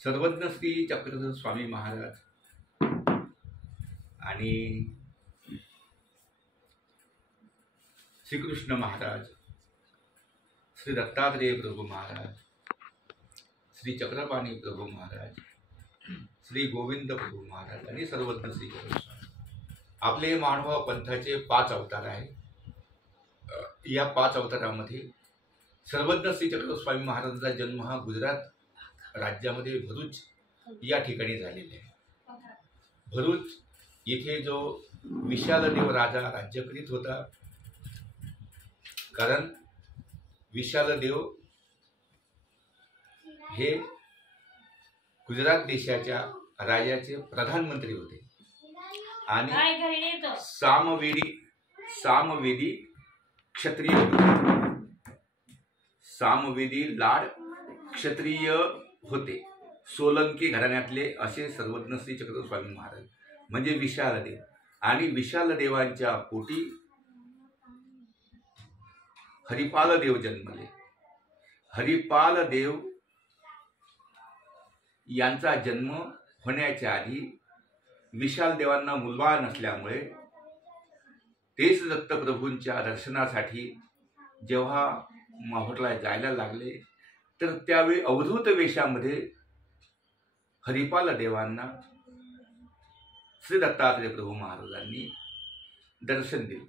सर्वज्ञ श्री चक्रधर स्वामी महाराज आणि श्रीकृष्ण महाराज, श्री दत्तात्रेय प्रभू महाराज, श्री चक्रपाणी प्रभू महाराज, श्री गोविंद प्रभू महाराज आणि सर्वज्ञ श्री चक्रधर स्वामी आपले मानव पंथाचे 5 अवतार आहेत. या 5 अवतारामध्ये सर्वज्ञ श्री चक्रधर स्वामी महाराजांचा जन्म हा गुजरात राज्यामध्ये भरूच या ठिकाणी झालेला आहे. भरूच येथे जो विशालदेव राजा राज्य करीत होता, कारण विशालदेव हे गुजरात देशाच्या राजाचे प्रधानमंत्री होते आणि सामवेदी क्षत्रिय होते. सामवेदी लाड क्षत्रिय होते. सोलंकी घराण्यातले असे सर्वज्ञ श्री चक्रधर स्वामी महाराज म्हणजे विशालदेव. आणि विशालदेवांच्या पोटी हरिपाल देव जन्मले. हरिपाल देव यांचा जन्म होण्याच्या आधी विशाल देवांना मुलबाळ नसल्यामुळे तेच दत्तप्रभूंच्या दर्शनासाठी जेव्हा माहूरला जायला लागले तर त्यावेळी अवधूत वेशामध्ये हरिपाल देवांना श्री दत्तात्रेय प्रभू महाराजांनी दर्शन दिले.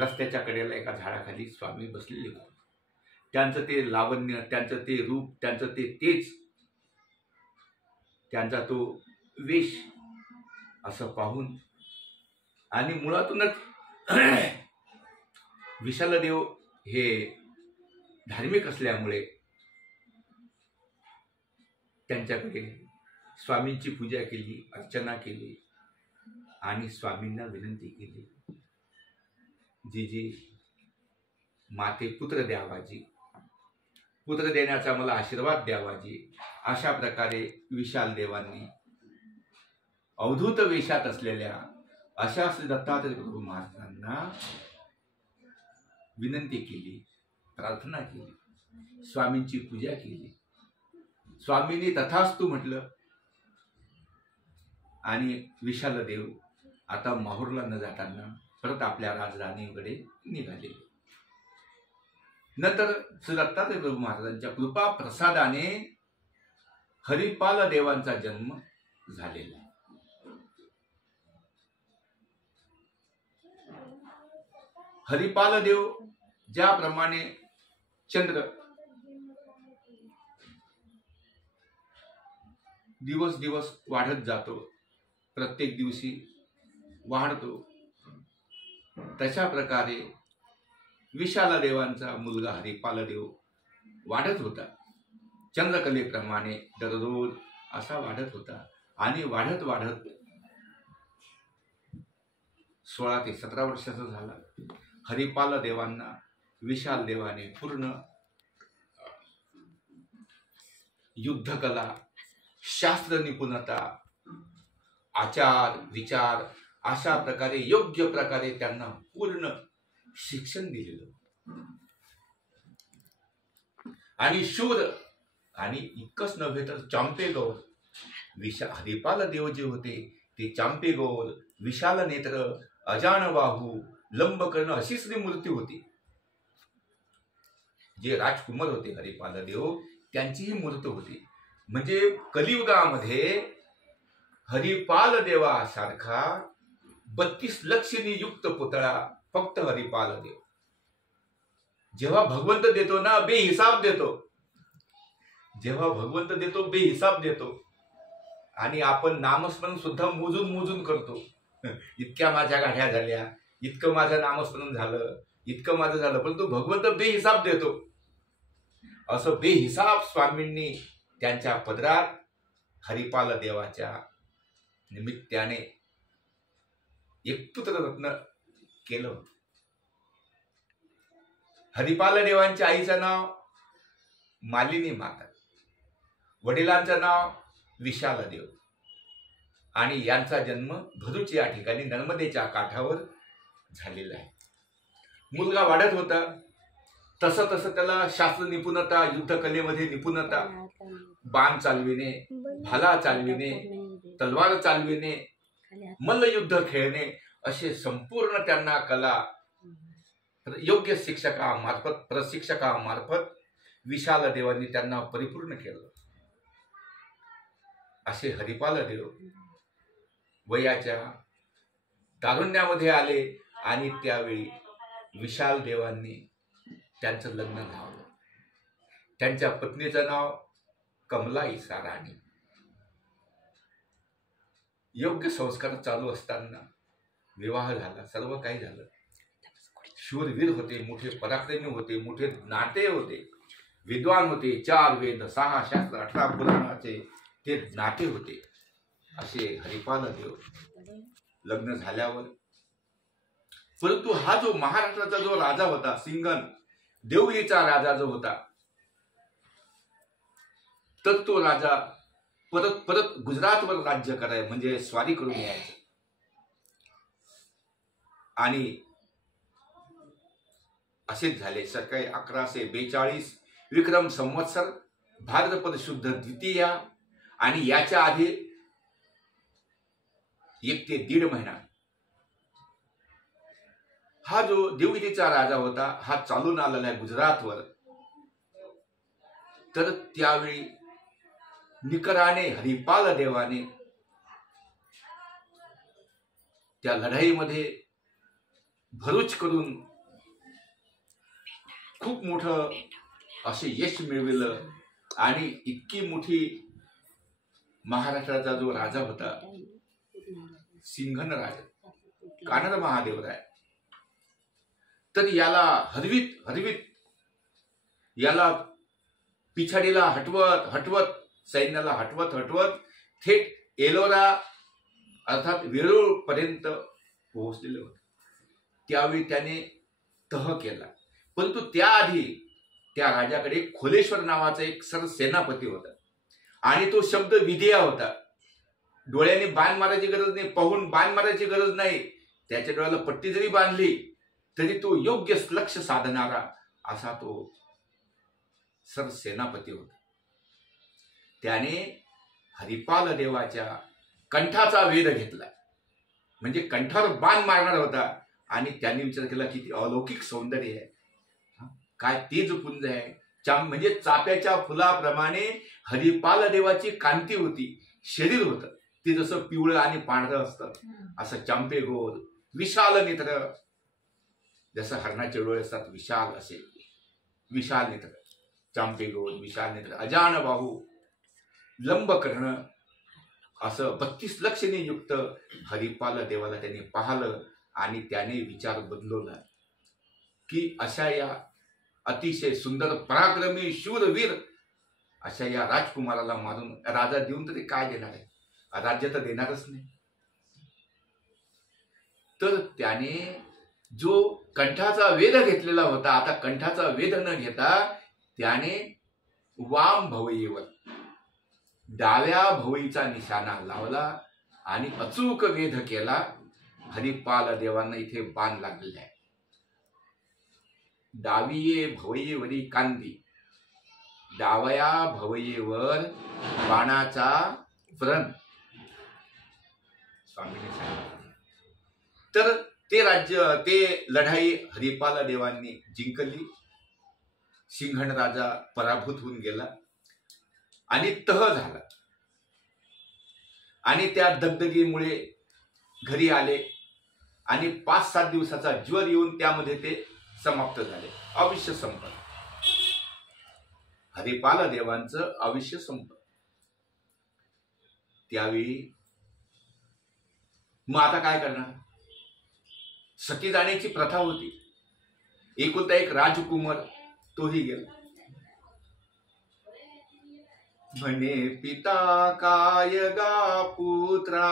रस्त्याच्या कडेला एका झाडाखाली स्वामी बसलेले होते. त्यांचं ते लावण्य, त्यांचं ते रूप, त्यांचं ते तेज, त्यांचा तो वेश असं पाहून आणि मुळातूनच विशालदेव हे धार्मिक असल्यामुळे त्यांच्याकडे स्वामींची पूजा केली, अर्चना केली आणि स्वामींना विनंती केली, जी माते पुत्र द्यावाजी, पुत्र देण्याचा मला आशीर्वाद द्यावाजी. अशा प्रकारे विशाल देवांनी अवधूत वेशात असलेल्या अशा श्री दत्तात्रेय प्रभू महाराजांना विनंती केली, प्रार्थना केली, स्वामींची पूजा केली. स्वामींनी तथास्तु म्हटलं आणि विशालदेव आता माहूरला न जाताना परत आपल्या राजधानीकडे निघाले. नंतर श्री दत्तात्रेय प्रभू महाराजांच्या कृपा प्रसादाने हरिपाल देवांचा जन्म झालेला. हरिपाल देव ज्याप्रमाणे चंद्र दिवस दिवस वाढत जातो, प्रत्येक दिवशी वाढतो, तशा प्रकारे विशालदेवांचा मुलगा हरिपालदेव वाढत होता. चंद्रकलेप्रमाणे दररोज असा वाढत होता आणि वाढत वाढत 16 ते 17 वर्षाचा झाला. हरिपाल देवांना विशाल देवाने पूर्ण युद्धकला, शास्त्र निपुणता, आचार विचार अशा प्रकारे योग्य प्रकारे त्यांना पूर्ण शिक्षण दिलेलं आणि शूर आणि इतकंच नव्हे तर चांपेगौर हरिपाल देव जे होते ते चांपेगौर, विशाल नेत्र, अजान बाहू, लंबकर्ण अशी श्री मूर्ती होती. जे राजकुमार होते हरिपाल देव त्यांची ही मूर्ती होती. म्हणजे कलियुगामध्ये हरिपाल देवासारखा 32 लक्षणी युक्त पुतळा फक्त हरिपाल देव. जेव्हा भगवंत देतो ना बेहिसाब देतो, जेव्हा भगवंत देतो बेहिसाब देतो आणि आपण नामस्मरण सुद्धा मोजून मोजून करतो. इतक्या माझ्या गाठ्या झाल्या, इतकं माझं नामस्मरण झालं, इतकं माझं झालं, परंतु भगवंत बेहिसाब देतो. असं बेहिसाब स्वामींनी त्यांच्या पदरात हरिपाल देवाच्या निमित्ताने एक पुत्ररत्न केलं. हरिपाल देवांच्या आईचं नाव मालिनी माता, वडिलांचं नाव विशालदेव आणि यांचा जन्म भरूच या ठिकाणी नर्मदेच्या काठावर झालेला आहे. मुलगा वाढत होता तसं तसं त्याला शास्त्र निपुणता, युद्धकलेमध्ये निपुणता, बाण चालविणे, भाला चालविणे, तलवार चालविणे, मल्लयुद्ध खेळणे असे संपूर्ण त्यांना कला योग्य शिक्षकामार्फत प्रशिक्षकामार्फत विशाल देवांनी त्यांना परिपूर्ण केलं. असे हरिपाल देव वयाच्या तारुण्यामध्ये आले आणि त्यावेळी विशाल देवांनी त्यांचं लग्न लावलं. त्यांच्या पत्नीचं नाव कमला ईसा राणी. योग्य संस्कार चालू असताना विवाह झाला, सर्व काही झालं. शूरवीर होते, मोठे पराक्रमी होते, मोठे नाते होते, विद्वान होते, 4 वेद 6 शास्त्र 18 पुराणाचे ते नाते होते. असे हरिपाल देव लग्न झाल्यावर, परंतु हा जो महाराष्ट्राचा जो राजा होता, सिंघन देवगिरीचा राजा जो होता, तर तो राजा परत परत गुजरातवर राज्य करायचं म्हणजे स्वारी करून यायचं. आणि असेच झाले. सकाळी 1142 विक्रम संवत्सर भाद्रपद शुद्ध द्वितीया आणि याच्या आधी 1 ते 1.5 महिना हा जो देवगिरीचा राजा होता हा चालून आलेला आहे गुजरातवर. तर त्यावेळी निकराने हरिपाल देवाने त्या लढाईमध्ये भरूच करून खूप मोठं असे यश मिळविलं. आणि इतकी मोठी महाराष्ट्राचा जो राजा होता सिंघन राजा कानर महादेवराय, तर याला हरवीत याला पिछाडीला हटवत सैन्याला हटवत थेट एलोरा अर्थात वेरूळ पर्यंत पोहोचलेले होते. त्यावेळी त्याने तह केला. परंतु त्याआधी त्या राजाकडे खोलेश्वर नावाचा एक सरसेनापती होता आणि तो शब्द विधेया होता. डोळ्याने बाण मारायची गरज नाही, पाहून बाण मारायची गरज नाही, त्याच्या डोळ्याला पट्टी जरी बांधली तरी तो योग्य लक्ष साधणारा असा तो सरसेनापती होता. त्याने हरिपाल देवाच्या कंठाचा वेध घेतला, म्हणजे कंठावर बाण मारणार होता. आणि त्यांनी विचार केला की अलौकिक सौंदर्य आहे, काय तेजपुंज आहे, म्हणजे चाफ्याच्या फुलाप्रमाणे हरिपाल देवाची कांती होती. शरीर होतं ते जसं पिवळं आणि पांढरं असतं असं चांपे गोल, विशाल नेत्र, जसं हरणाचे डोळे असतात विशाल असे विशाल नेत्र, चांपे गोल विशाल नेत्र, अजान बाहू, लंब कर्ण, असं 32 लक्षणे युक्त हरिपाल देवाला त्यांनी पाहिलं. आणि त्याने विचार बदलवला की अशा या अतिशय सुंदर पराक्रमी शूरवीर अशा या राजकुमाराला मारून राजा देऊन तरी काय देणार आहे, राज्य तर देणारच नाही. तर त्याने जो कंठाचा वेध घेतलेला होता, आता कंठाचा वेध न घेता त्याने वाम भवयीवर डाव्या भवईचा निशाणा लावला आणि अचूक वेध केला. हरिपाल देवांना इथे बाण लागलेला आहे. डावीये भवयीवरी कांदी, डावया भवयीवर बाणाचा व्रण स्वामीने सांगितलं. तर ते लढाई हरिपाल देवांनी जिंकली. सिंघन राजा पराभूत होऊन गेला आणि तह झाला. आणि त्या दगदगीमुळे घरी आले आणि 5-7 दिवसाचा ज्वर येऊन त्यामध्ये ते समाप्त झाले. आयुष्य संपलं, हरिपाल देवांचं आयुष्य संपलं. त्यावेळी मग आता काय करणार, सती जाण्याची प्रथा होती. एकुलता एक राजकुमार तोही गेला. म्हणे पिता काय गा पुत्रा,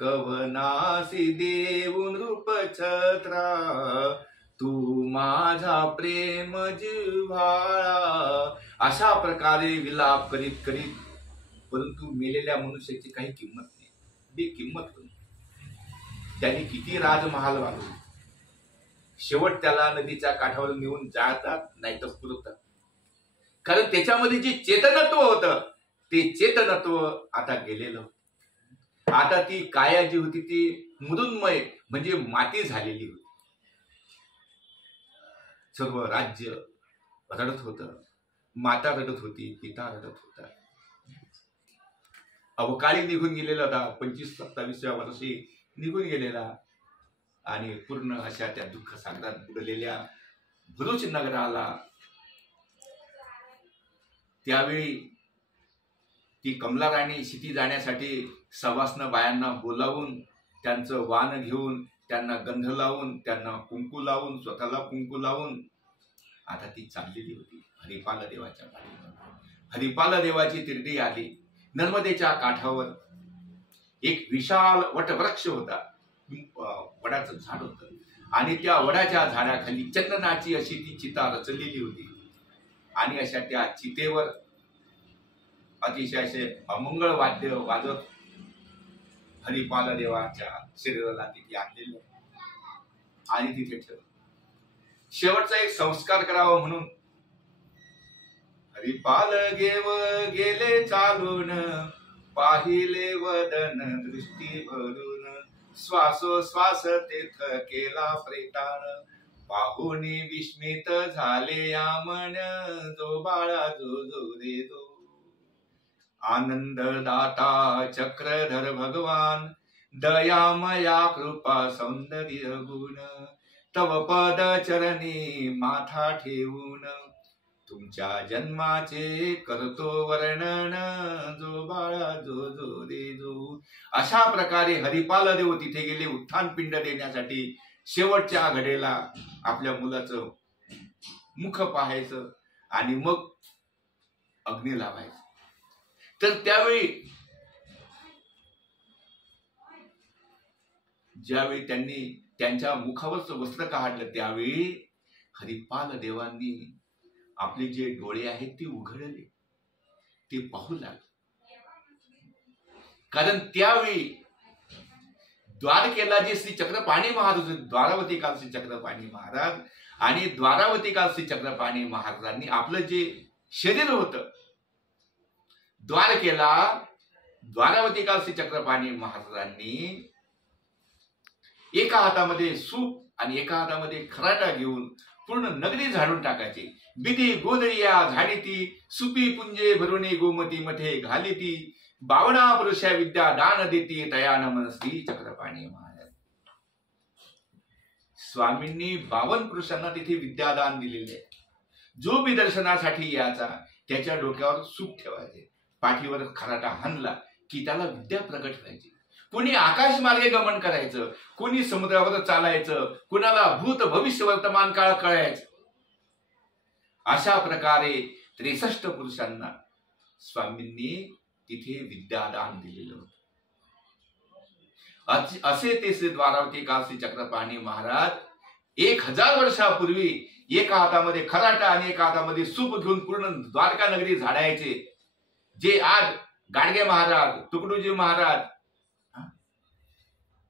कवनासी देऊन रूप छत्रा, तू माझा प्रेम जिव्हाळा. अशा प्रकारे विलाप करीत करीत, परंतु मेलेल्या मनुष्याची काही किंमत नाही, बेकिंमत होती. त्यांनी किती राजमहाल बांधले, शेवट त्याला नदीच्या काठावर नेऊन जाळतात नाही तर पुरतात. कारण त्याच्यामध्ये जे चेतनत्व होतं ते चेतनत्व आता गेलेलं. आता ती काया जी होती ती मृन्मय म्हणजे माती झालेली होती. सर्व राज्य रडत होतं, माता रडत होती, पिता रडत होता. अवकाळी निघून गेलेला होता, 25-27व्या वर्षी निघून गेलेला. आणि पूर्ण अशा त्या दुःख सागरात बुडलेल्या भरूच नगराला त्यावेळी ती कमला राणी शिटी जाण्यासाठी सवासनं बायांना बोलावून त्यांचं वाण घेऊन त्यांना गंध लावून त्यांना कुंकू लावून स्वतःला कुंकू लावून आता ती चाललेली होती हरिपाल देवाच्या पाठीवर. हरिपाल देवाची तिरडी आली. नर्मदेच्या काठावर एक विशाल वटवृक्ष होता, वडाचं झाड होतं. आणि त्या वडाच्या झाडाखाली चंदनाची अशी ती चिता रचलेली होती. आणि अशा त्या चितेवर अतिशय असे अमंगळ वाद्य वाजत हरिपाल देवाच्या शरीराला तिथे आणलेलं आणि तिथे ठेवलं. शेवटचा एक संस्कार करावा म्हणून हरिपाल गेव गेले चालून, पाहिले वदन दृष्टी भरून, श्वासोश्वास तेथ केला प्रेतान, पाहुनी विस्मित झाले या मन, जो बाळा जो जो रे जो. आनंद दाता चक्रधर भगवान, दयामया कृपा सौंदर्य गुण, तव पद चरणी माथा ठेवून, तुमच्या जन्माचे करतो वर्णन, जो बाळा जो जो रे जो. अशा प्रकारे हरिपाल देव तिथे गेले उत्थान पिंड देण्यासाठी. शेवटच्या घडीला आपल्या मुलाचं मुख पाहायचं आणि मग अग्नी लावायचं. तर त्यावेळी ज्यावेळी त्यांनी त्यांच्या मुखावरचं वस्त्र काढलं त्यावेळी हरिपाल देवांनी आपले जे डोळे आहेत ते उघडले, ते पाहू लागले. कारण त्यावेळी द्वारकेला जे श्री चक्रपाणी महाराज होते, द्वारावती काल श्री चक्रपाणी महाराज, आणि द्वारावती काल श्री चक्रपाणी महाराजांनी आपलं जे शरीर होतं द्वारकेला, द्वारावती काल श्री चक्रपाणी महाराजांनी एका हातामध्ये सूप आणि एका हातामध्ये खराटा घेऊन पूर्ण नगरी झाडून टाकायची. बिधी गोदरिया झाडीती, सुपी पुंजे भरुणी गोमती मठे घालीती, 52 पुरुषा विद्या दान देती, तया नमन श्री चक्रपाणी महाराज. स्वामींनी 52 पुरुषांना तिथे विद्यादान दिलेले. जो बी दर्शनासाठी यायचा त्याच्या डोक्यावर सूप ठेवायचे, पाठीवर खराटा हाणला की त्याला विद्या प्रगट व्हायची. कोणी आकाश मार्गे गमन करायचं, कोणी समुद्रावर चालायचं, कुणाला भूत भविष्य वर्तमान काळ कळायचं. अशा प्रकारे 63 पुरुषांना स्वामींनी तिथे विद्यादान दिलेलं होतं. असे ते श्री द्वारावती काल श्री चक्रपाणी महाराज 1000 वर्षापूर्वी एका हातामध्ये खराटा आणि एका हातामध्ये सूप घेऊन पूर्ण द्वारका नगरी झाडायचे. जे आज गाडगे महाराज, तुकडोजी महाराज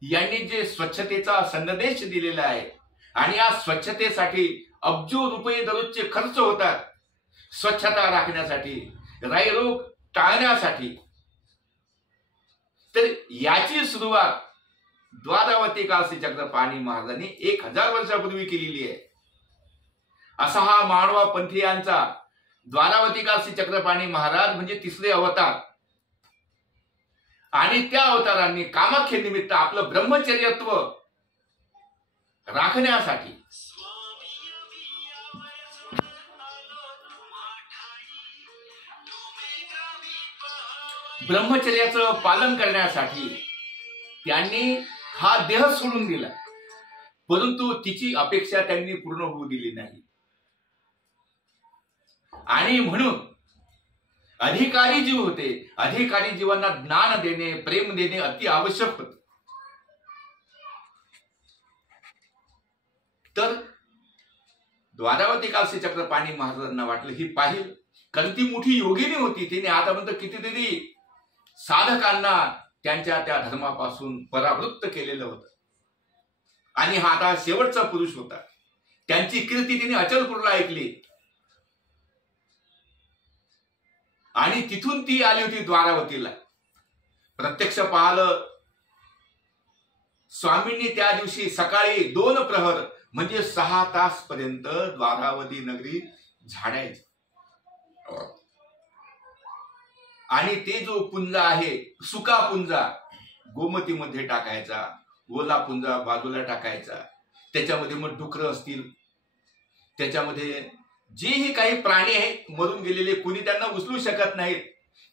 यांनी जे स्वच्छतेचा संदेश दिलेला आहे, आणि या स्वच्छतेसाठी अब्जो रुपये दररोजचे खर्च होतात, स्वच्छता राखण्यासाठी, राईरोग टाळण्यासाठी. तर याची सुरुवात द्वारावती काल श्री चक्रपाणी महाराजांनी 1000 वर्षापूर्वी केलेली आहे. असा हा माळवा पंथीयांचा द्वारावती काल श्री चक्रपाणी महाराज म्हणजे 3रे अवतार. आणि त्या अवतारांनी कामाख्ये निमित्त आपलं ब्रह्मचर्यत्व राखण्यासाठी, ब्रह्मचर्याचं पालन करण्यासाठी त्यांनी हा देह सोडून दिला. परंतु तिची अपेक्षा त्यांनी पूर्ण होऊ दिली नाही. आणि म्हणून अधिकारी जीव होते, अधिकारी जीवांना ज्ञान देणे, प्रेम देणे अति आवश्यक होते. तर द्वारावती काल श्री चक्रपाणी महाराजांना वाटलं ही पाहिलं, कारण ती मोठी योगिनी होती. तिने आतापर्यंत कितीतरी साधकांना त्यांच्या त्या धर्मापासून परावृत्त केलेलं होतं. आणि हा आता शेवटचा पुरुष होता. त्यांची कीर्ती तिने अचलपूरला ऐकली. आणि तिथून ती आली होती द्वारावतीला. प्रत्यक्ष पाहिलं स्वामींनी त्या दिवशी सकाळी 2 प्रहर म्हणजे 6 तास पर्यंत द्वारावती नगरी झाडायची. आणि ते जो पुंजा आहे, सुका पुंजा गोमतीमध्ये टाकायचा, ओला पुंजा बाजूला टाकायचा. त्याच्यामध्ये मग डुकरं असतील, त्याच्यामध्ये जेही काही प्राणी आहेत मरून गेलेले, कोणी त्यांना उचलू शकत नाहीत,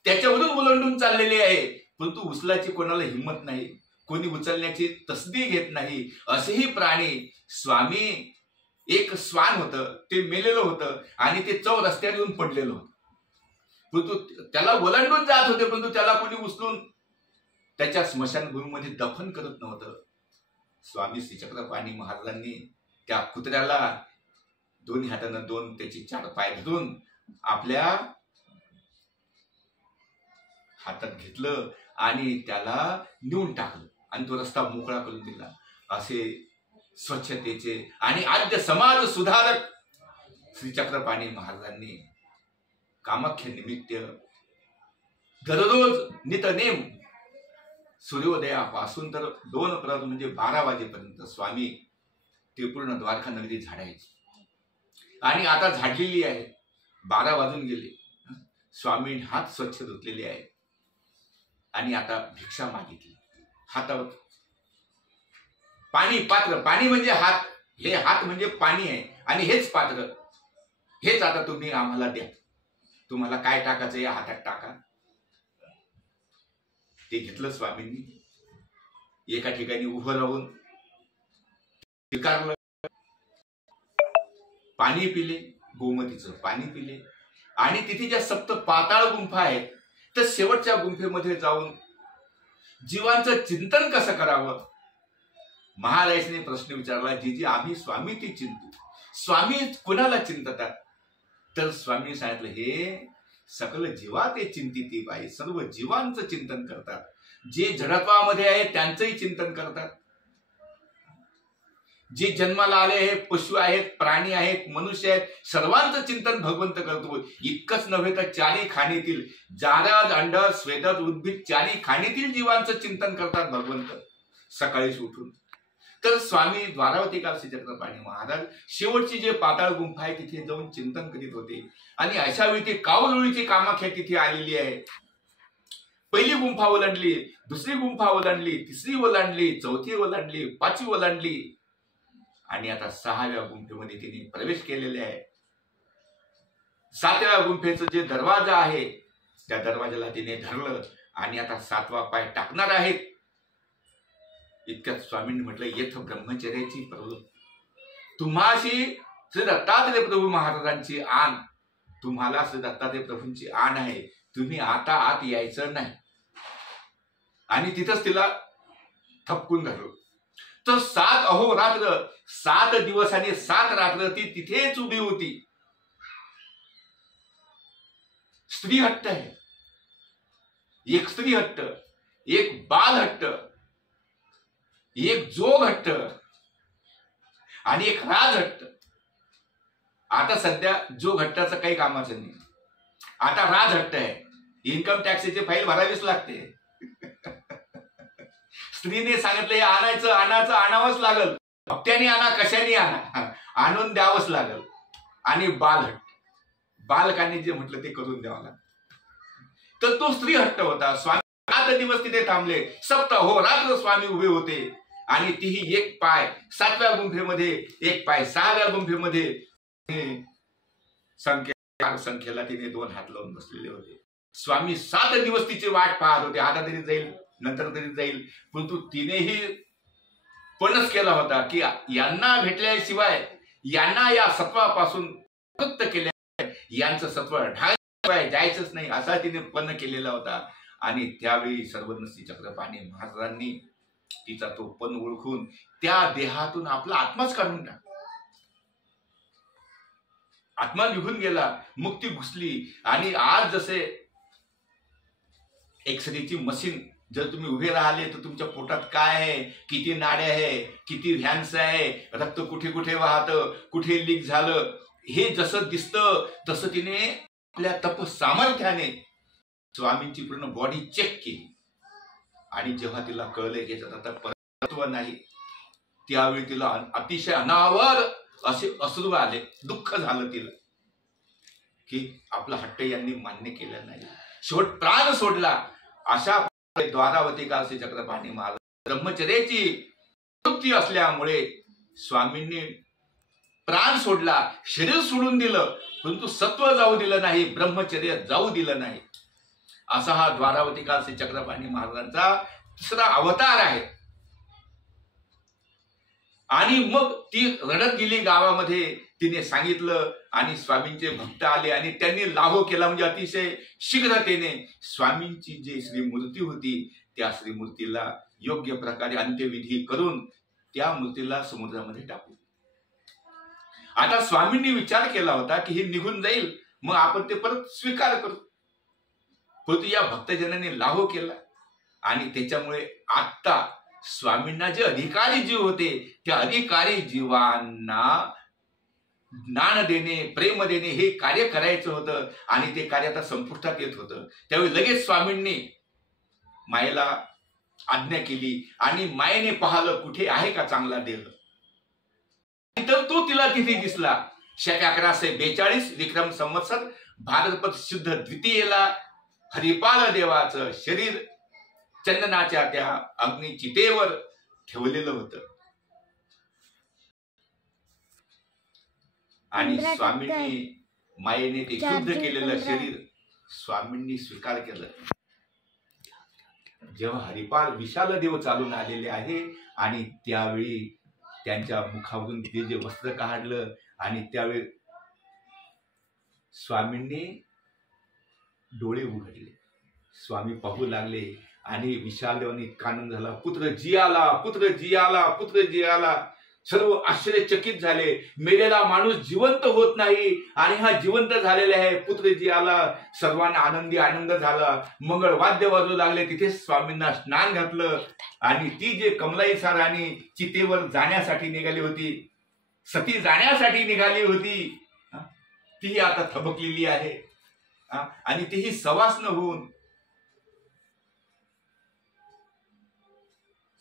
त्याच्यावरून ओलांडून चाललेले आहे, परंतु उचलाची कोणाला हिंमत नाही, कोणी उचलण्याची तसदी घेत नाही. असेही प्राणी स्वामी, एक श्वान होतं ते मेलेलं होतं आणि ते चौ रस्त्यावर येऊन पडलेलं होतं, परंतु त्याला ओलांडून जात होते, परंतु त्याला कोणी उचलून त्याच्या स्मशानभूमीमध्ये दफन करत नव्हतं. स्वामी श्रीचक्रपाणी महाराजांनी त्या कुत्र्याला दोन्ही हातानं 2 त्याची 4 पाय धरून आपल्या हातात घेतलं आणि त्याला नेऊन टाकलं आणि तो रस्ता मोकळा करून दिला. असे स्वच्छतेचे आणि आद्य समाज सुधारक श्रीचक्रपाणी महाराजांनी कामाख्या निमित्त दररोज नितनेम सूर्योदयापासून तर 2 प्रहर म्हणजे 12 वाजेपर्यंत स्वामी ते पूर्ण द्वारका नगरी झाडायची. आणि आता झाडलेली आहे, 12 वाजून गेले, स्वामी हात स्वच्छ धुतलेले आहेत आणि आता भिक्षा मागितली. हातावर पाणी, पात्र, पाणी म्हणजे हात, हे हात म्हणजे पाणी आहे आणि हेच पात्र, हेच आता तुम्ही आम्हाला द्या, तुम्हाला काय टाकायचं या हातात टाका. ते घेतलं स्वामींनी, एका ठिकाणी उभं राहून स्वीकारलं, पाणी पिले, गोमतीचं पाणी पिले. आणि तिथे ज्या 7 पाताळ गुंफा आहेत तर शेवटच्या गुंफेमध्ये जाऊन जीवांचं चिंतन कसं करावं, महाराजांनी प्रश्न विचारला. जी आम्ही स्वामी ती चिंतू. स्वामी कुणाला चिंततात? तर स्वामी सांगितलं, हे सकल जीवा ते चिंतिती बाई, सर्व जीवांचं चिंतन करतात, जे जडत्वामध्ये आहे त्यांचंही चिंतन करतात, जे जन्माला आले आहेत, पशु आहेत, प्राणी आहेत, मनुष्य आहेत, सर्वांचं चिंतन भगवंत करतो. इतकंच नव्हे तर 4 खाणीतील जारद, अंडर, स्वेदद, उद्भिद 4 खाणीतील जीवांचं चिंतन करतात भगवंत सकाळीच उठून. तर स्वामी द्वारावती काल श्रीचक्रपाणी महाराज शेवटची जे पाताळ गुंफा आहे तिथे जाऊन चिंतन करीत होते. आणि अशा वेळी ती कावलोळीची कामाख्या तिथे आलेली आहे. पहिली गुंफा ओलांडली, दुसरी गुंफा ओलांडली, तिसरी ओलांडली, चौथी ओलांडली, 5वी ओलांडली आणि आता 6व्या गुंफेमध्ये तिने प्रवेश केलेले आहे. 7व्या गुंफेचं जे दरवाजा आहे त्या दरवाजाला तिने धरलं आणि आता 7वा पाय टाकणार आहेत. इतक्यात स्वामींनी म्हटलं, येथ ब्रह्मचर्याची प्रवृत्ती, तुम्हाशी श्री दत्तात्रय प्रभू महाराजांची आण, तुम्हाला श्री दत्तात्रय प्रभूंची आण आहे, तुम्ही आता आत यायचं नाही. आणि तिथंच तिला थपकून धरलं. तर 7 अहोरात्र, 7 दिवस आणि 7 रात्र ती तिथेच उभी होती. स्त्री हट्ट आहे, एक स्त्री हट्ट, एक बाल हट्ट, एक जोग हट्ट आणि एक राज हट्ट. आता सध्या जोग हट्टाचं काही कामाचं नाही, आता राज हट्ट आहे. इन्कम टॅक्सची फाईल भरावीच लागते. स्त्रीने सांगितलं हे आणायचं, आणायचं, आणावंच लागल, हप्त्याने आणा, कशाने आणा, आणून द्यावंच लागल. आणि बालहट्ट, बालकांनी जे म्हटलं ते करून द्यावं लागलं. तर तो स्त्री हट्ट होता. स्वामी 7 दिवस तिथे थांबले, 7 अहोरात्र स्वामी उभे होते. आणि तीही एक पाय 7व्या गुंफेमध्ये, एक पाय 6व्या गुंफेमध्ये, संख्येला तिने 2 हात लावून बसलेले होते. स्वामी 7 दिवस तिची वाट पाहत होते, आता तरी जाईल, नंतर तरी जाईल. परंतु तिनेही पणच केला होता की यांना भेटल्याशिवाय, यांना या सत्वापासून मुक्त केल्या, यांचं सत्व ढाळल्याशिवाय जायचंच नाही, असा तिने पण केलेला होता. आणि त्यावेळी सर्वज्ञ चक्रपाणी महाराजांनी तिचा तो पण ओळखून त्या देहातून आपला आत्माच काढून टाकला. आत्मा निघून गेला, मुक्ती घुसली. आणि आज जसे एक्सरेची मशीन, जर तुम्ही उभे राहिले तर तुमच्या पोटात काय आहे, किती नाड्या आहे, किती व्हॅन्स आहे, रक्त कुठे कुठे वाहतं, कुठे लीक झालं, हे जसं दिसतं तसं तिने आपल्या तप सामर्थ्याने स्वामींची पूर्ण बॉडी चेक केली आणि जेव्हा तिला कळलं की आता परतत्व नाही, त्यावेळी तिला अतिशय अनावर असे अश्रू आले, दुःख झालं तिला की आपला हट्ट यांनी मान्य केलं नाही, शेवट प्राण सोडला. अशा द्वारावती काळचे चक्रपाणी महाराज ब्रह्मचर्याची वृत्ती असल्यामुळे स्वामींनी प्राण सोडला, शरीर सोडून दिलं, परंतु सत्व जाऊ दिलं नाही, ब्रह्मचर्य जाऊ दिलं नाही. असा हा द्वारावती काळचे चक्रपाणी महाराजांचा तिसरा अवतार आहे. आणि मग ती रडत गेली गावामध्ये, तिने सांगितलं आणि स्वामींचे भक्त आले आणि त्यांनी लाभो केला. म्हणजे अतिशय शीघ्रतेने स्वामींची जी श्रीमूर्ती होती त्या श्रीमूर्तीला योग्य प्रकारे अंत्यविधी करून त्या मूर्तीला समुद्रामध्ये टाकू. आता स्वामींनी विचार केला होता की हे निघून जाईल, मग आपण ते परत स्वीकार करू, परंतु या भक्तजनांनी लाभो केला आणि त्याच्यामुळे आता स्वामींना जे अधिकारी जीव होते त्या अधिकारी जीवांना ज्ञान देणे, प्रेम देणे हे कार्य करायचं होतं आणि ते कार्य आता संपुष्टात येत होतं. त्यावेळी लगेच स्वामींनी मायेला आज्ञा केली आणि मायेने पाहिलं कुठे आहे का चांगला देह, तर तो तिला तिथे दिसला. शक 1142 विक्रम संवत्सर भाद्रपद शुद्ध द्वितीयेला हरिपाल देवाचं शरीर चंदनाच्या त्या अग्निचितेवर ठेवलेलं होतं आणि स्वामींनी मायेने ते शुद्ध केलेलं शरीर स्वामींनी स्वीकार केलं. जेव्हा हरिपाल विशाल देव चालून आलेले आहे आणि त्यावेळी त्यांच्या मुखावरून ते जे वस्त्र काढलं आणि त्यावेळी स्वामींनी डोळे उघडले, स्वामी पाहू लागले आणि विशाल देवाने इतका आनंद झाला, पुत्र जी आला, पुत्र जी आला, पुत्र जी आला. सर्व आश्चर्यचकित झाले, मेलेला माणूस जिवंत होत नाही आणि हा जिवंत झालेला आहे, पुत्र जी आला. सर्वांना आनंदी आनंद झाला, मंगळ वाद्य वाजू लागले. तिथे स्वामींना स्नान घातलं आणि ती जे कमलाई राणी चितेवर जाण्यासाठी निघाली होती, सती जाण्यासाठी निघाली होती, ती आता थबकलेली आहे आणि तीही सवासनं होऊन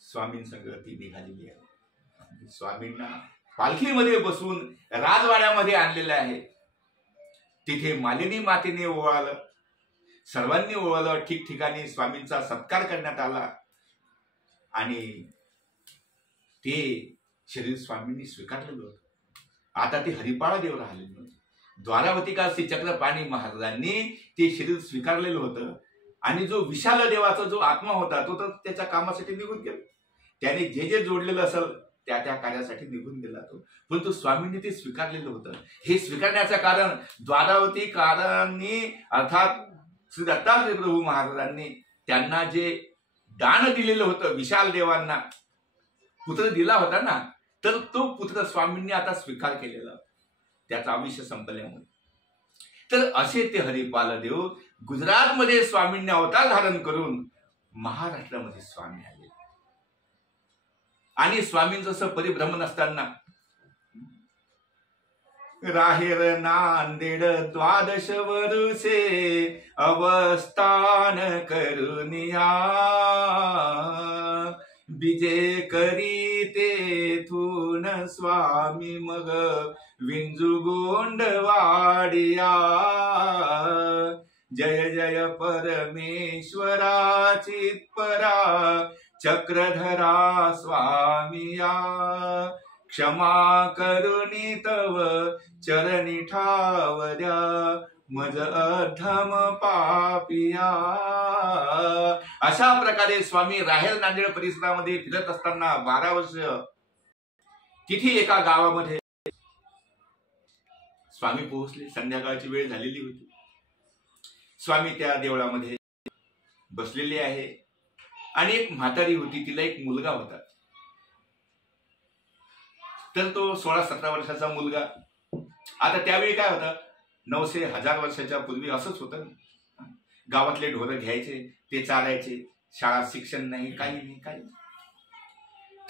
स्वामींसंग ती निघालेली आहे. स्वामींना पालखीमध्ये बसून राजवाड्यामध्ये आणलेलं आहे. तिथे मालिनी मातेने ओवाळलं, सर्वांनी ओवाळलं, ठिकठिकाणी स्वामींचा सत्कार करण्यात आला आणि ते शरीर स्वामींनी स्वीकारलेलं होतं. आता ते हरिपाळ देव राहिलेलं होतं. द्वारावतिका श्री चक्रपाणी महाराजांनी ते शरीर स्वीकारलेलं होतं आणि जो विशाल देवाचा जो आत्मा होता तो तर त्याच्या कामासाठी निघून गेला. त्याने जे जे जोडलेलं असेल त्या त्या कार्यासाठी निघून गेला तो, परंतु स्वामींनी ते स्वीकारलेलं होतं. हे स्वीकारण्याचं कारण द्वारावतिकारांनी अर्थात श्री दत्तात्रय प्रभू महाराजांनी त्यांना जे दान दिलेलं होतं, विशाल देवांना पुत्र दिला होता ना, तर तो पुत्र स्वामींनी आता स्वीकार केलेला, त्याचं आयुष्य संपल्यामुळे. तर असे ते हरिपाल देव गुजरातमध्ये स्वामींनी अवतार धारण करून महाराष्ट्रामध्ये स्वामी आले आणि स्वामींचं असं परिभ्रमण असताना राहेर नांदेड 12 वर्षे अवस्थान करुनिया बिजे करी तेथून स्वामी मग विंजू गोंडवाडिया जय जय परमेश्वरा चित्परा चक्रधरा स्वामिया क्षमा करुणी तव चरणी ठावद्या मज अधम पापिया. अशा प्रकारे स्वामी राहेर नांदेड परिसरामध्ये फिरत असताना 12 वर्ष तिथे एका गावामध्ये स्वामी पोहोचले. संध्याकाळची वेळ झालेली होती. स्वामी त्या देवळामध्ये बसलेले आहे आणि एक म्हातारी होती, तिला एक मुलगा होता. तर तो 16-17 वर्षाचा मुलगा. आता त्यावेळी काय होतं, 900-1000 वर्षाच्या पूर्वी असंच होतं. गावातले ढोरं घ्यायचे, ते चारायचे, शाळा शिक्षण नाही, काही नाही, काही.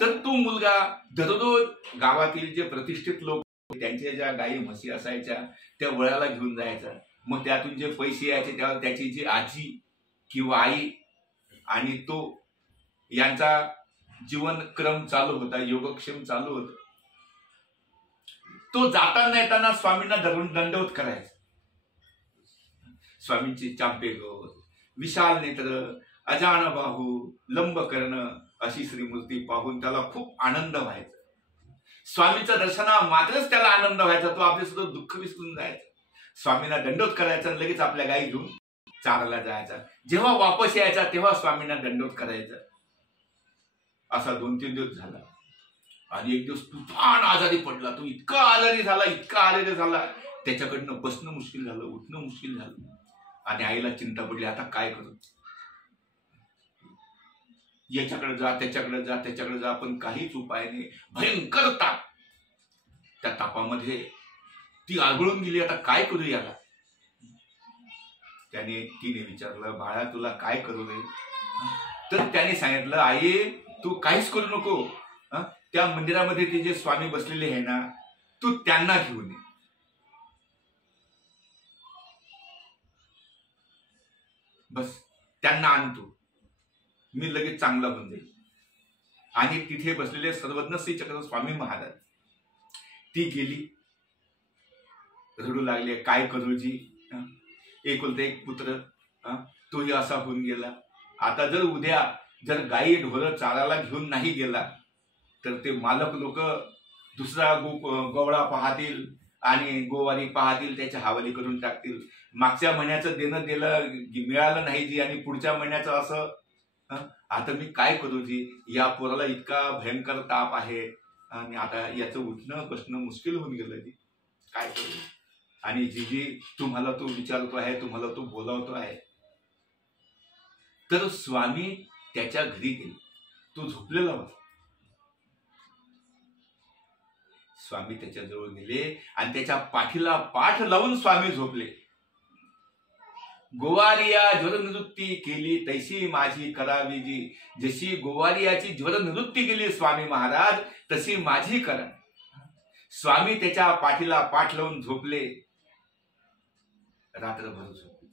तर तो मुलगा दररोज गावातील जे प्रतिष्ठित लोक त्यांच्या ज्या गायी म्हशी असायच्या त्या वळाला घेऊन जायचा. मग त्यातून जे पैसे यायचे त्यावर त्याची जी आजी किंवा आई आणि तो यांचा जीवनक्रम चालू होता, योगक्षेम चालू होता. तो जाताना येताना स्वामींना धरून दंडवत करायचा. स्वामींची चांपे गौर, विशाल नेत्र, अजान बाहू, लंब कर्ण अशी श्रीमूर्ती पाहून त्याला खूप आनंद व्हायचा. स्वामीचं दर्शना मात्रच त्याला आनंद व्हायचा. तो आपले सुद्धा दुःख विसरून जायचा. स्वामींना दंडवत करायचा आणि लगेच आपल्या गाई घेऊन चारायला जायचा. जेव्हा वापस यायचा तेव्हा स्वामींना दंडवत करायचा. असा 2-3 दिवस झाला आणि एक दिवस तुफान आजारी पडला. तो इतका आजारी झाला, त्याच्याकडनं बसणं मुश्किल झालं, उठणं मुश्किल झालं. आणि आईला चिंता पडली, आता काय करू. याच्याकडे जा, त्याच्याकडे जा, पण काहीच उपाय नाही. भयंकर ताप. त्या तापामध्ये ती आगळून गेली. आता काय करू याला. तिने विचारलं, बाळा तुला काय करू रे. तर त्याने सांगितलं, आई तू काहीच करू नको. त्या मंदिरामध्ये ते जे स्वामी बसलेले आहे ना, तू त्यांना घेऊन ये. बस त्यांना आणतो, मी लगेच चांगला होऊन जाईल. आणि तिथे बसलेले सर्वज्ञ श्री चक्र स्वामी महाराज, ती गेली, रडू लागले. काय करू जी, एकुलता एक पुत्र, तोही असा होऊन गेला. आता जर उद्या जर गाई ढोरं चारायला घेऊन नाही गेला तर ते मालक लोक दुसरा गवळा पाहतील आणि गोवारी पाहतील, त्याच्या हवाली करून टाकतील. मागच्या महिन्याचं देणं मिळालं नाही जी, आणि पुढच्या महिन्याचं असं. आता मी काय करू जी, या पोराला इतका भयंकर ताप आहे आणि आता याचं उठणं बसणं मुश्किल होऊन गेलं जी, काय करू. आणि जी तुम्हाला तो विचारतो आहे, तुम्हाला तो बोलावतो आहे. तर स्वामी त्याच्या घरी गेले. तो झोपलेला होता. स्वामी त्याच्या जवळ गेले आणि त्याच्या पाठीला पाठ लावून स्वामी झोपले. गोवारिया ज्वर निवृत्ती केली तैसी माझी करावी जी. जशी गोवारियाची ज्वर निवृत्ती केली स्वामी महाराज, तशी माझी करा. स्वामी त्याच्या पाठीला पाठ लावून झोपले. रात्रभर झोपले.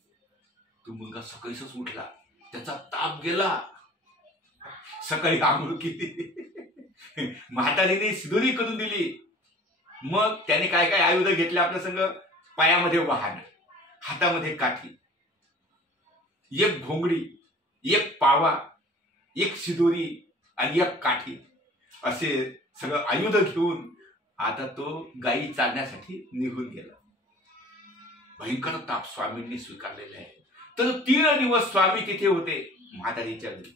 तो मुलगा सकाळीच उठला. त्याचा ताप गेला. सकाळी आंघोळ केली. म्हातारीने सिदोरी करून दिली. मग त्याने काय काय आयुध घेतले आपल्या संग. पायामध्ये वाहन, हातामध्ये काठी, एक घोंगडी, एक पावा, एक सिदोरी आणि एक काठी, असे सगळं आयुध घेऊन आता तो गायी चालण्यासाठी निघून गेला. भयंकर ताप स्वामींनी स्वीकारलेला आहे. तर 3 दिवस स्वामी तिथे होते म्हातारीच्या घरी.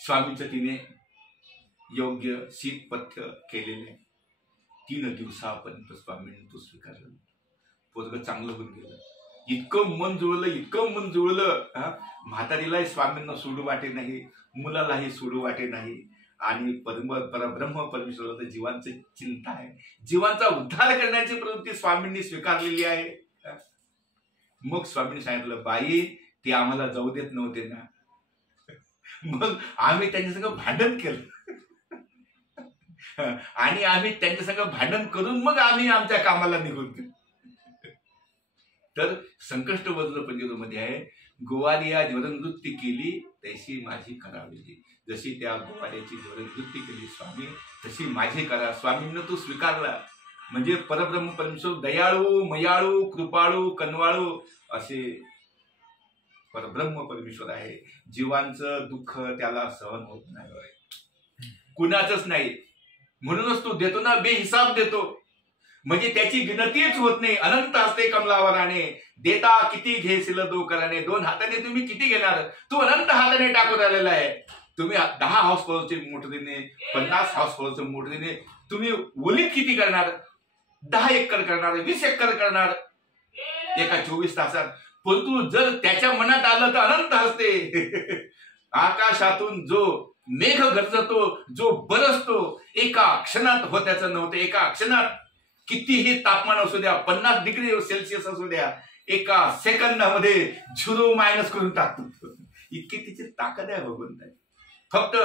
स्वामीचं तिने योग्य शीतपथ्य केलेले. 3 दिवसापर्यंत स्वामींनी तो स्वीकारला. पोरग चांगलं होऊन गेलं. इतकं मन जुळलं. म्हातारीलाही स्वामींना सोडू वाटे नाही, मुलालाही सोडू वाटे नाही. आणि परब्रह्म परमेश्वराला तर जीवांची चिंता आहे. जीवांचा उद्धार करण्याची प्रवृत्ती स्वामींनी स्वीकारलेली आहे. मग स्वामींनी सांगितलं, बाई ते आम्हाला जाऊ देत नव्हते ना, मग आम्ही त्यांच्यासंग भांडण केलं आणि आम्ही त्यांच्यासंग भांडण करून मग आम्ही आमच्या कामाला निघून गेलो. तर संकष्ट वज्र पंचकमध्ये आहे, गोवारिया ज्वरनिवृत्ती केली तशी माझी करावी. जशी त्या गोवाऱ्याची ज्वरनिवृत्ती केली स्वामी, तशी माझी करा. स्वामींना तो स्वीकारला. म्हणजे परब्रह्म परमेश्वर दयाळू, मयाळू, कृपाळू, कनवाळू असे परब्रह्म परमेश्वर आहे. जीवांचं दुःख त्याला सहन होत नाही, कुणाचंच नाही. म्हणूनच तो देतो ना, बेहिसाब देतो. म्हणजे त्याची गिनतीच होत नाही. अनंत हस्ते कमलावराने, देता किती घेशील दो कराने. 2 हाताने तुम्ही किती घेणार, तो अनंत हाताने टाकून आलेला आहे. तुम्ही 10 हाऊस पॉवरचे मोटरीने, 50 हाऊस पॉवरचे मोटरीने तुम्ही ओलीत किती करणार. 10 एकर करणार, 20 एकर करणार एका 24 तासात. परंतु जर त्याच्या मनात आलं तर अनंत हस्ते. आकाशातून जो मेघ गरजतो, जो बरसतो, एका क्षणात होत्याचं नव्हतं. एका क्षणात कितीही तापमान असू द्या, 50 डिग्री सेल्सिअस असू द्या, एका सेकंदामध्ये 0- करून टाकतो. इतकी तिची ताकद आहे भगवंताची. फक्त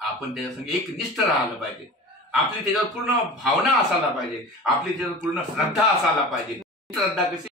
आपण त्याच्यासंग एक निष्ठ राहायला पाहिजे. आपली त्याच्यावर पूर्ण भावना असायला पाहिजे. आपली त्याच्यावर पूर्ण श्रद्धा असायला पाहिजे. श्रद्धा कशी